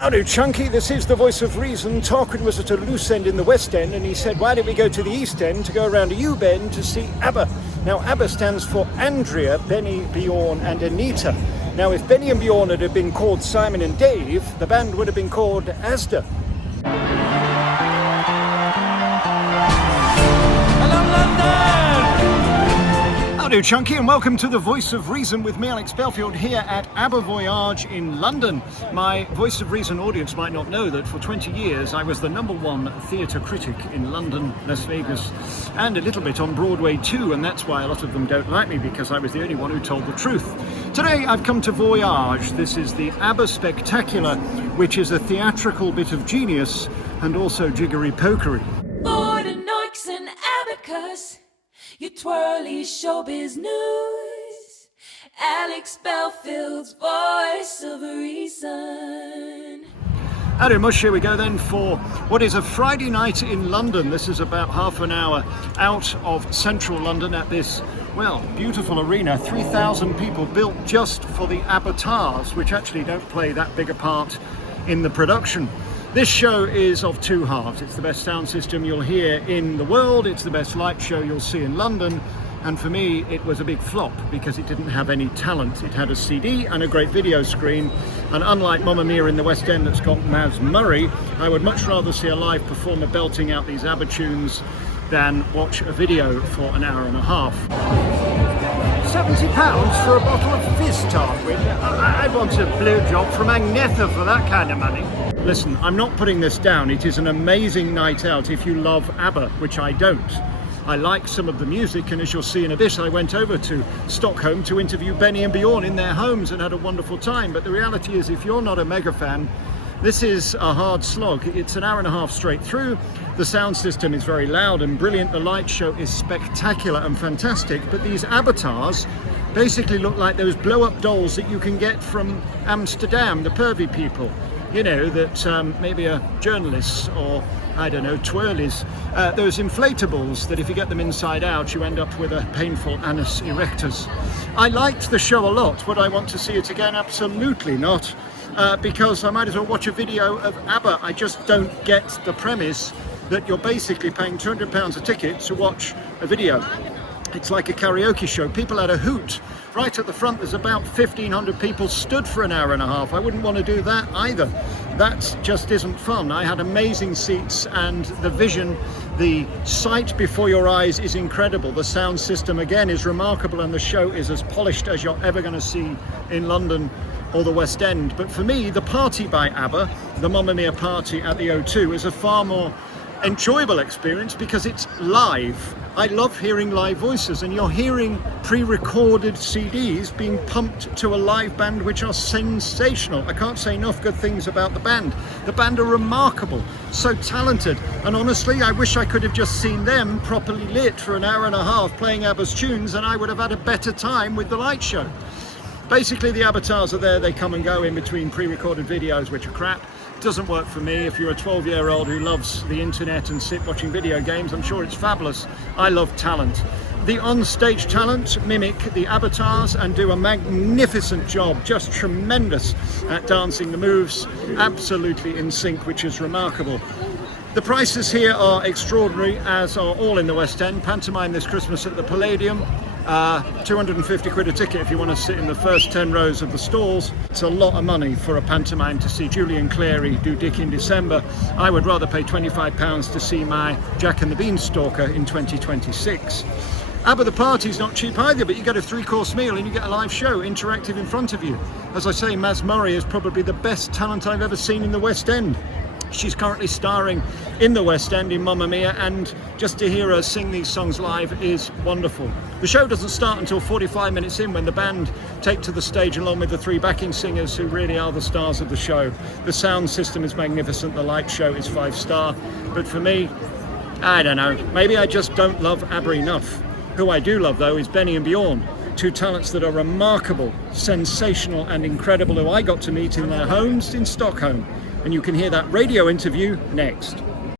Howdy, Chunky. This is the voice of reason. Tarquin was at a loose end in the West End, and he said, why don't we go to the East End to go around a U-bend to see ABBA? Now, ABBA stands for Andrea, Benny, Bjorn, and Anita. Now, if Benny and Bjorn had been called Simon and Dave, the band would have been called ASDA. Hello Chunky, and welcome to the Voice of Reason with me, Alex Belfield, here at ABBA VOYAGE in London. My Voice of Reason audience might not know that for 20 years I was the #1 theatre critic in London, Las Vegas, and a little bit on Broadway too, and that's why a lot of them don't like me, because I was the only one who told the truth. Today I've come to VOYAGE. This is the ABBA Spectacular, which is a theatrical bit of genius and also jiggery-pokery. Lord and Oix and Abacus, your twirly showbiz news. Alex Belfield's Voice of Reason. Howdy mush, here we go then for what is a Friday night in London. This is about half an hour out of central London at this, well, beautiful arena. 3,000 people built just for the avatars, which actually don't play that big a part in the production. This show is of two halves. It's the best sound system you'll hear in the world. It's the best light show you'll see in London. And for me, it was a big flop because it didn't have any talent. It had a CD and a great video screen. And unlike Mamma Mia in the West End that's got Maz Murray, I would much rather see a live performer belting out these ABBA tunes than watch a video for an hour and a half. £70 for a bottle of fizz Tarquin. I'd want a blowjob from Agnetha for that kind of money. Listen, I'm not putting this down. It is an amazing night out if you love ABBA, which I don't. I like some of the music, and as you'll see in a bit, I went over to Stockholm to interview Benny and Bjorn in their homes and had a wonderful time. But the reality is, if you're not a mega fan, this is a hard slog. It's an hour and a half straight through. The sound system is very loud and brilliant. The light show is spectacular and fantastic. But these avatars basically look like those blow-up dolls that you can get from Amsterdam, the pervy people. You know, that maybe are journalists or, I don't know, twirlies. Those inflatables that if you get them inside out, you end up with a painful annus erectus. I liked the show a lot. Would I want to see it again? Absolutely not. Because I might as well watch a video of ABBA. I just don't get the premise that you're basically paying £200 a ticket to watch a video. It's like a karaoke show. People had a hoot. Right at the front, there's about 1,500 people stood for an hour and a half. I wouldn't want to do that either. That just isn't fun. I had amazing seats, and the vision, the sight before your eyes is incredible. The sound system, again, is remarkable, and the show is as polished as you're ever going to see in London or the West End. But for me, the party by ABBA, the Mamma Mia party at the O2, is a far more enjoyable experience because it's live. I love hearing live voices, and you're hearing pre-recorded CDs being pumped to a live band which are sensational. I can't say enough good things about the band. The band are remarkable, so talented, and honestly I wish I could have just seen them properly lit for an hour and a half playing ABBA's tunes, and I would have had a better time with the light show. Basically the avatars are there, they come and go in between pre-recorded videos which are crap. Doesn't work for me. If you're a 12-year-old who loves the internet and sit watching video games, I'm sure it's fabulous. I love talent. The on-stage talent mimic the avatars and do a magnificent job, just tremendous at dancing the moves, absolutely in sync, which is remarkable. The prices here are extraordinary, as are all in the West End. Pantomime this Christmas at the Palladium. 250 quid a ticket if you want to sit in the first 10 rows of the stalls. It's a lot of money for a pantomime to see Julian Clary do Dick in December. I would rather pay £25 to see my Jack and the Beanstalker in 2026. ABBA the party's not cheap either, but you get a 3-course meal and you get a live show interactive in front of you. As I say, Maz Murray is probably the best talent I've ever seen in the West End. She's currently starring in the West End in Mamma Mia, and just to hear her sing these songs live is wonderful. The show doesn't start until 45 minutes in, when the band take to the stage along with the 3 backing singers who really are the stars of the show. The sound system is magnificent, the light show is 5-star, but for me, I don't know, maybe I just don't love ABBA enough. Who I do love though is Benny and Bjorn, two talents that are remarkable, sensational and incredible, who I got to meet in their homes in Stockholm. And you can hear that radio interview next.